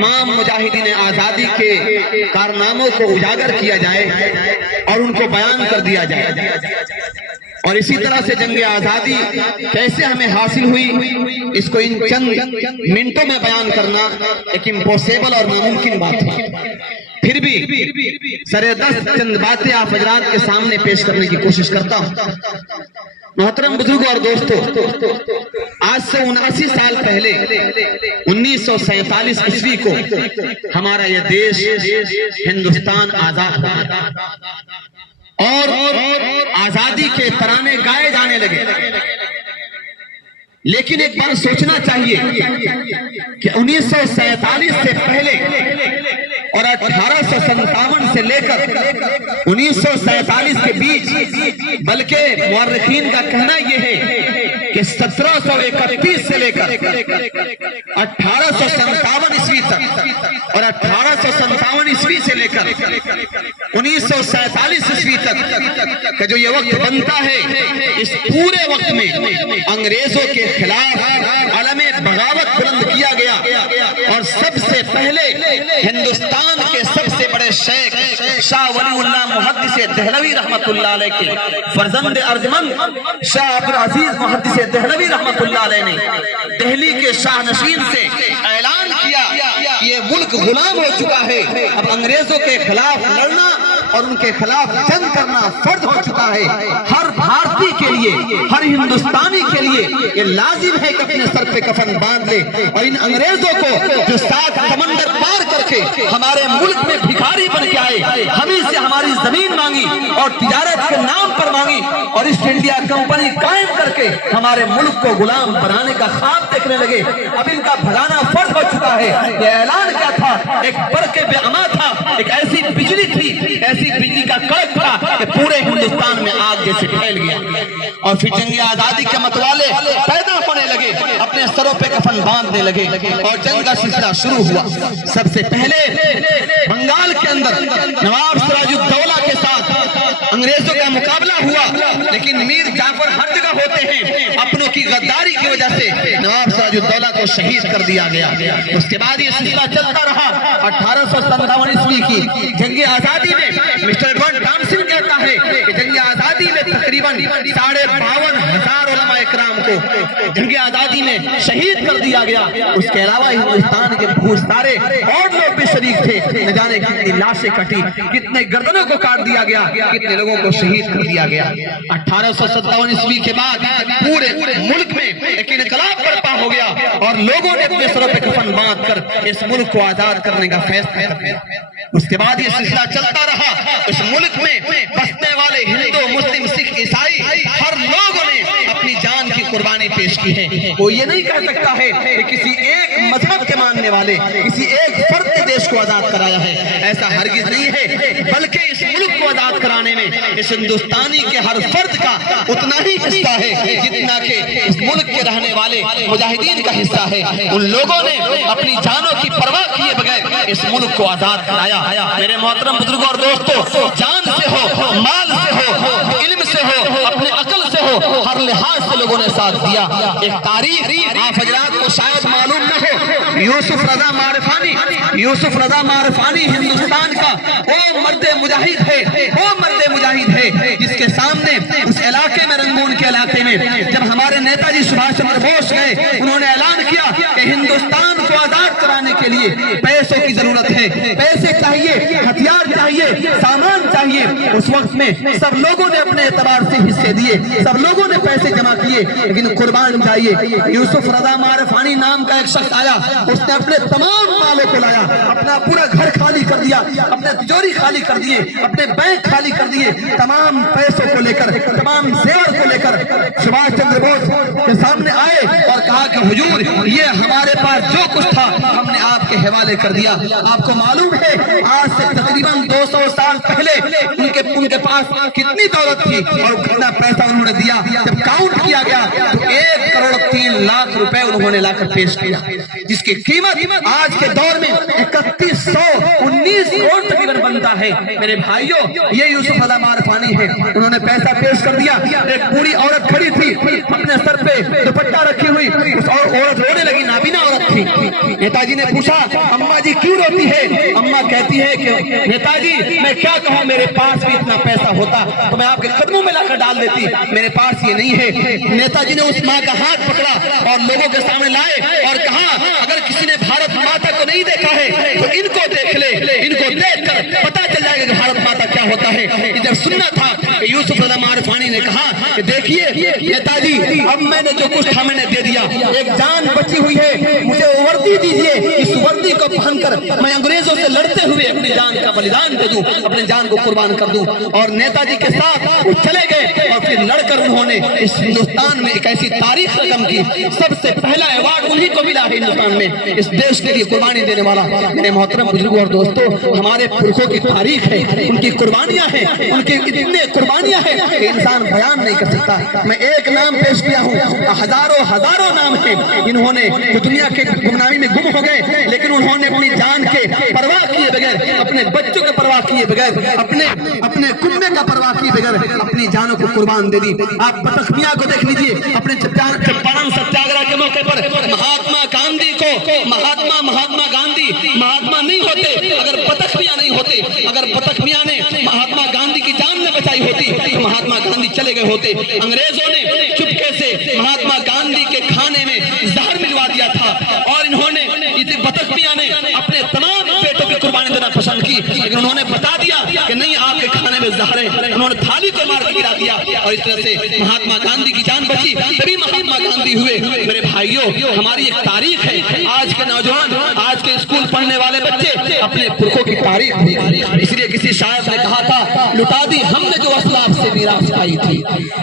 تمام مجاہدین آزادی کے کارناموں کو اجاگر کیا جائے اور ان کو بیان کر دیا جائے، اور اسی طرح سے جنگ آزادی کیسے ہمیں حاصل ہوئی اس کو ان چند منٹوں میں بیان کرنا ایک امپوسیبل اور ناممکن بات ہے۔ پھر بھی سرے دست چند باتیں آپ حضرات کے سامنے پیش کرنے کی کوشش کرتا ہوں۔ محترم بزرگوں اور دوستو، آج سے 79 سال پہلے 1947 عیسوی کو ہمارا یہ دیش ہندوستان آزاد ہوا اور آزادی کے ترانے گائے جانے لگے۔ لیکن ایک بات سوچنا چاہیے کہ 1947 سے پہلے اور 1857 سے لے کر 1947 کے بیچ، بلکہ مورخین کا کہنا یہ ہے کہ 1731 سے لے کر 1857 عیسوی تک اور 1857 عیسوی سے لے کر 1947 عیسوی تک کا جو یہ وقت بنتا ہے، اس پورے وقت میں انگریزوں کے خلاف علم بغاوت بلند کیا گیا، اور سب سے پہلے ہندوستان کے سب سے بڑے شیخ شاہ ولی اللہ محدث دہلوی رحمت اللہ علیہ کے فرزند ارجمند شاہ عبدالعزیز محدث دہلوی رحمت اللہ علیہ نے دہلی کے شاہ نشین سے اعلان کیا کہ یہ ملک غلام ہو چکا ہے، اب انگریزوں کے خلاف لڑنا اور ان کے خلاف جنگ کرنا فرض ہو چکا ہے۔ ہر بھارتی کے لیے، ہر ہندوستانی کے لیے یہ لازم ہے کہ اپنے سر پہ کفن باندھ لے، اور ان انگریزوں کو جو 7 سمندر پار کر کے ہمارے ملک میں بھکاری بن کے آئے، ہمیں سے ہماری زمین مانگی اور تجارت کے نام پر مانگی، اور ایسٹ انڈیا کمپنی قائم کر کے ہمارے ملک کو غلام بنانے کا خواب دیکھنے لگے، اب ان کا بھگانا فرض ہو چکا ہے۔ یہ اعلان کیا تھا؟ ایک برق بے اما تھا، ایک ایسی بجلی تھی، ایسی بجلی کا کڑک تھا کہ پورے ہندوستان میں آگ جیسے پھیل گیا، اور پھر جنگ آزادی کے متوالے پیدا ہونے لگے، اپنے سروں پہ کفن باندھنے لگے، اور جنگ کا سلسلہ شروع ہوا۔ سب سے پہلے بنگال کے اندر نواب سراج الدولہ کے ساتھ انگریزوں کا مقابلہ ہوا، لیکن میر جعفر ہر جگہ ہوتے ہیں، اپنوں کی غداری کی وجہ سے نواب سراج الدولہ کو شہید کر دیا گیا۔ اس کے بعد یہ سلسلہ چلتا رہا۔ 1857 عیسوی کی جنگ آزادی میں مسٹر ایڈورڈ ٹامسن کہتا ہے کہ جنگ آزادی میں تقریباً 52,500 علماء اکرام کو جنگ آزادی میں شہید کر دیا گیا۔ اس کے علاوہ ہندوستان کے بہت سارے اور لوگ بھی شریک تھے، نہ جانے کتنی لاشیں کٹی، کتنے گردنوں کو کاٹ دیا گیا، کتنے لوگوں کو شہید کر دیا گیا۔ 1857 عیسوی کے بعد پورے ملک میں ایک انقلاب برپا ہو گیا، اور لوگوں نے اپنے سروں پہ کفن باندھ کر اس ملک کو آزاد کرنے کا فیصلہ کیا۔ اس کے بعد یہ سلسلہ چلتا رہا۔ اس ملک میں بسنے والے ہندو، مسلم، سکھ، عیسائی ہر لوگوں نے اپنی جان کی قربانی پیش کی ہے۔ وہ یہ نہیں کہہ سکتا ہے کہ کسی ایک مذہب کے ماننے والے کسی ایک فرد نے دیش کو آزاد کرایا ہے، ایسا ہرگز نہیں ہے، بلکہ اس ملک کو آزاد کرانے میں اس ہندوستانی کے ہر فرد کا اتنا ہی حصہ ہے جتنا کہ اس ملک کے رہنے والے مجاہدین کا حصہ ہے۔ ان لوگوں نے اپنی جانوں کی پرواہ کیے بغیر اس ملک کو آزاد کرایا۔ میرے محترم بزرگوں اور دوستو، جان سے ہو، مال سے ہو، علم سے ہو، اپنے عقل سے ہو، ہر لحاظ سے لوگوں نے ساتھ دیا۔ ایک تاریخ آپ حضرات کو شاید معلوم نہ ہو، یوسف رضا معرفانی ہندوستان کا وہ مرد مجاہد ہے جس کے سامنے اس علاقے میں، رنگون کے علاقے میں، جب ہمارے نیتا جی سبھاش چندر بوس گئے، انہوں نے اعلان کیا کہ ہندوستان کو آزاد کرانے کے لیے پیسوں کی ضرورت ہے، پیسے چاہیے، ہتھیار چاہیے، سامان چاہیے۔ اس وقت میں سب لوگوں نے اپنے اعتبار سے حصے دیے، سب لوگوں نے پیسے جمع کیے، لیکن قربان چاہیے۔ یوسف رضا معرفانی نام کا ایک شخص آیا، اس نے اپنے تمام مالوں کو لایا، اپنا پورا گھر خالی کر دیا، اپنے تجوری خالی کر دیے، اپنے بینک خالی کر دیے، تمام پیسوں کو لے کر، تمام زیور کو لے کر سبھاش چندر بوس کے سامنے آئے اور کہا کہ حضور، یہ ہمارے پاس جو کچھ تھا ہم نے آپ کے حوالے کر دیا۔ آپ کو معلوم ہے آج سے تقریباً 200 سال پہلے ان کے پاس کتنی دولت تھی اور کتنا پیسہ انہوں نے دیا؟ جب کاؤنٹ کیا گیا تو 1,03,00,000 روپے انہوں نے لا کر پیش کیا، جس کی قیمت آج کے دور میں 3119 کروڑ تقریباً بنتا کرتا ہے۔ میرے بھائیوں یہ یوسف علیہ معرفانی ہے، انہوں نے پیسہ پیش کر دیا، ایک بوڑھی عورت کھڑی تھی اپنے سر پہ دوپٹہ رکھی ہوئی، اس عورت رونے لگی، نابینا عورت تھی۔ نیتا جی نے پوچھا اماں جی کیوں روتی ہے؟ اماں کہتی ہے کہ نیتا جی میں کیا کہوں، میرے پاس بھی اتنا پیسہ ہوتا تو میں آپ کے قدموں میں لا کر ڈال دیتی، میرے پاس یہ نہیں ہے۔ نیتا جی نے اس ماں کا ہاتھ پکڑا اور لوگوں کے سامنے لائے اور کہا اگر کسی نے بھارت ماتا کو نہیں دیکھا ہے تو ان کو دیکھ لے، ان کو دیکھ کر پتا چل جائے گا کہ بھارت ماتا کیا ہوتا ہے۔ جب سننا تھا کہ یوسف علیہ معرفانی نے کہا کہ دیکھیے نیتا جی اب میں نے جو کچھ تھا میں نے دے دیا، ایک جان بچی ہوئی ہے، مجھے وردی دیجیے، اس وردی کو پہن کر میں انگریزوں سے لڑتے ہوئے اپنی جان کا بلیدان دے دوں، اپنے جان کو قربان کر دوں۔ اور نیتا جی کے ساتھ وہ چلے گئے اور پھر لڑ کر انہوں نے اس ہندوستان میں ایک ایسی تاریخ رقم کی، سب سے پہلا ایوارڈ انہی کو ملا ہے ہندوستان میں، اس دیش کے لیے قربانی دینے والا۔ میرے محترم بزرگوں اور دوستوں، ہمارے پرکھوں کی تاریخ ہے، ان کی قربانیاں ہیں، ان کی اتنے قربانیاں ہیں کہ انسان بیان نہیں کر سکتا۔ میں ایک نام پیش کیا ہوں، ہزاروں نام ہیں انہوں نے جو دنیا کے گمنامی میں گم ہو گئے، لیکن انہوں نے اپنی جان کے پرواہ کیے بغیر، اپنے بچوں کے پرواہ کیے بغیر، اپنے کنبے کا پرواہ کیے بغیر اپنی جانوں کو قربان دے دی۔ آپ بطخ میاں کو دیکھ لیجئے، اپنے چمپارن ستیاگرہ کے موقع پر مہاتما گاندھی کو مہاتما گاندھی مہاتما نہیں ہوتے اگر بطخ میاں نہیں ہوتے، اگر بطخ میاں نے مہاتما گاندھی کی جان نہ بچائی ہوتی تو مہاتما گاندھی چلے گئے ہوتے۔ انگریزوں نے چپکے سے مہاتما گاندھی کے کھانے میں زہر ملوا دیا تھا اور انہوں نے بطخ میاں نے اپنے تمام بیٹوں کی قربانی دینا پسند کی، لیکن انہوں نے بتا دیا کہ نہیں آپ کے کھانے میں زہر ہے، انہوں نے تھالی کو مار کے گرا دیا اور اس طرح سے مہاتما گاندھی کی جان بچی، تبھی مہاتما گاندھی ہوئے۔ میرے بھائیوں ہماری ایک تاریخ ہے، آج کے نوجوان، آج کے اسکول پڑھنے والے بچے اپنے پرکھوں کی تاریخ بھی، اس لیے کسی شاعر نے کہا تھا لٹا دی ہم نے جو اسلاف سے میراث پائی تھی،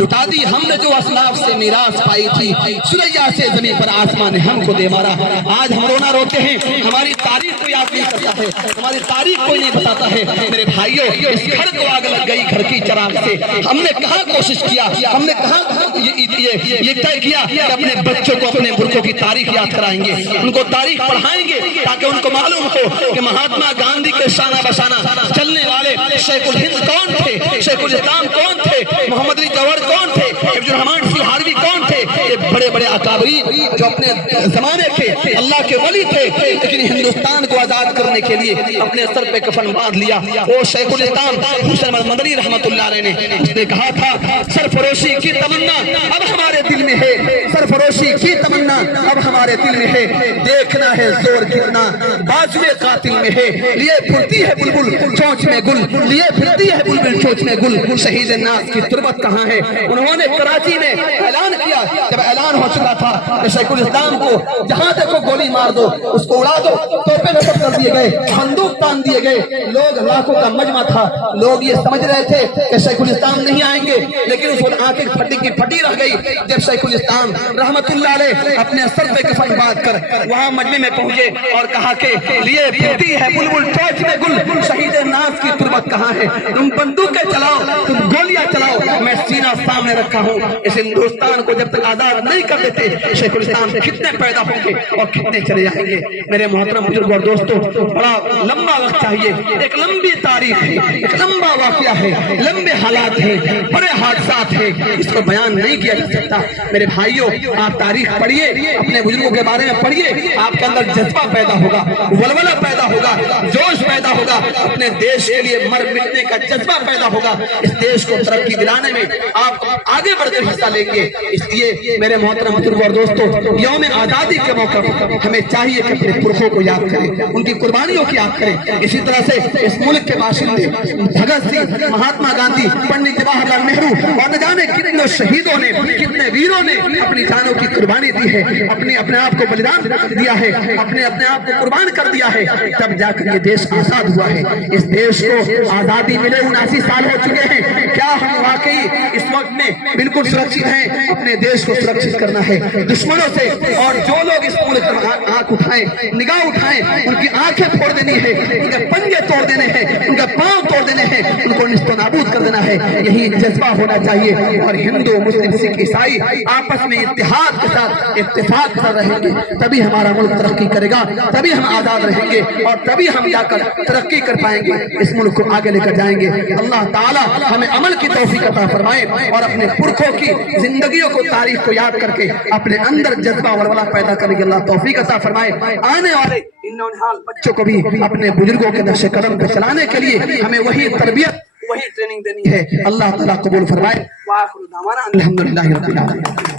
لٹا دی ہم نے جو اسلاف سے میراث پائی تھی، سریا سے زمین پر آسمان نے ہم کو دے مارا۔ آج ہم رونا روتے ہیں، ہماری تاریخ کو یاد نہیں کرتا ہے، ہماری تاریخ کوئی نہیں بتاتا ہے۔ میرے بھائیوں اس گھر کو آگ لگ گئی گھر کی چراغ سے، ہم نے کہاں کوشش کیا، ہم نے کہاں یہ طے کیا کہ اپنے بچوں کو اپنے برکوں کی تاریخ یاد کرائیں گے، ان کو تاریخ پڑھائیں گے تاکہ ان کو معلوم ہو کہ مہاتما گاندھی کے شانہ بشانہ چلنے والے شیخ الہند کون تھے، شیخ الاسلام کون تھے، محمد علی جوہر کون تھے، عبد الرحمان سیہاروی کون تھے، یہ بڑے بڑے اکابرین جو اپنے زمانے کے اللہ کے ولی تھے، لیکن ہندوستان کو آزاد کرنے کے لیے اپنے سر پہ کفن باندھ لیا۔ وہ شیخ الاسلام حسین مدنی رحمت اللہ علیہ نے اس نے کہا تھا سرفروشی کی تمنا اب ہمارے دل میں ہے، سرفروشی کی تمنا اب ہمارے دل میں ہے، دیکھنا ہے زور کتنا بازوے قاتل میں ہے، لیے پھرتی ہے بلبل چونچ میں گل، لیے پھرتی ہے بلبل چونچ میں گل، شہید ناز کی تربت کہاں ہے۔ انہوں نے کراچی میں اعلان کیا، جب اعلان ہو چکا تھا کہ شیخ الاسلام کو جہاں دیکھو گولی مار دو، اس کو اڑا دو، توپے نصب کر دیے گئے، بندوق تان دیے گئے، لوگ لاکھوں کا مجمع تھا، لوگ یہ سمجھ رہے تھے کہ شیخ الاسلام نہیں آئیں گے، لیکن اس وقت آنکھیں پھٹی کی پھٹی رہ گئی جب شیخ الاسلام رحمت اللہ علیہ اپنے سر پہ کفن باندھ کر وہاں مجمع میں پہنچے اور کہا کہ لیے پھرتی ہے بلبل چونچ میں گل، شہید ناز کی تربت کہاں ہے، تم بندوقیں چلاؤ، تم گولیاں چلاؤ، میں سینہ سامنے رکھا ہوں، اس ہندوستان کو جب تک آزاد نہیں کر دیتے شیخ الاسلام کتنے پیدا ہوں گے اور کتنے چلے جائیں گے۔ میرے محترم بزرگ اور دوستوں بڑا لمبا وقت چاہیے، ایک لمبی تاریخ ہے، ایک لمبا واقعہ ہے، لمبے حالات ہیں، بڑے حادثات ہیں، اس کو بیان نہیں کیا جا سکتا۔ میرے بھائیوں آپ تاریخ پڑھیے، اپنے بزرگوں کے بارے میں پڑھیے، آپ کے اندر جذبہ پیدا ہوگا، ولولہ پیدا ہوگا، جوش پیدا ہوگا، اپنے دیش کے لیے مر مٹنے کا جذبہ پیدا ہوگا، اس دیش کو ترقی دلانے میں آپ آگے بڑھ کر حصہ لیں گے۔ اس لیے میرے محترم بزرگوں اور دوستوں یوم آزادی کے موقع پر ہمیں چاہیے کہ اپنے پرکھوں کو یاد کریں، ان کی قربانیوں کی یاد کریں۔ اسی طرح سے اس ملک کے باشندے بھگت سنگھ، مہاتما گاندھی، پنڈت جواہر لال نہرو اور نہ جانے کتنے شہیدوں نے، کتنے ویروں نے اپنی جانوں کی قربانی دی ہے، اپنے آپ کو بلیدان دیا ہے، اپنے آپ کو قربان کر دیا ہے، تب جا کر یہ دیش آزاد ہوا ہے۔ اس دیش کو آزادی ملے 79 سال ہو چکے ہیں، کیا ہم واقعی اس وقت میں بالکل سرکشت ہیں؟ اپنے دیش کو سرکشت کرنا ہے دشمنوں سے، اور جو لوگ اس ملک پر آنکھ اٹھائیں، نگاہ اٹھائیں، ان کی آنکھیں پھوڑ دینی ہے، ان کے پنجے توڑ دینے ہیں، ان کا پاؤں توڑ توڑ دینے ہیں، ان کو نست و نابود کر دینا ہے، یہی جذبہ ہونا چاہیے۔ اور ہندو مسلم سکھ عیسائی آپس میں اتحاد کے ساتھ اتفاق کے ساتھ رہیں گے، تبھی ہمارا ملک ترقی کرے گا، تبھی ہم آزاد رہیں گے، اور تبھی ہم جا کر ترقی کر پائیں گے، اس ملک کو آگے لے کر جائیں گے۔ اللہ تعالی ہمیں عمل کی توفیق عطا فرمائے اور اپنے پرکھوں کی زندگیوں کو، تاریخ کو یاد کر کے اپنے اندر جذبہ ولولہ پیدا کرنے کی اللہ توفیق عطا فرمائے۔ آنے والے ان نونہال بچوں کو بھی اپنے بزرگوں کے نقش قدم پہ چلانے کے لیے ہمیں وہی تربیت، وہی ٹریننگ دینی ہے۔ اللہ تعالیٰ قبول فرمائے۔ وآخر دعوانا الحمدللہ رب العالمین۔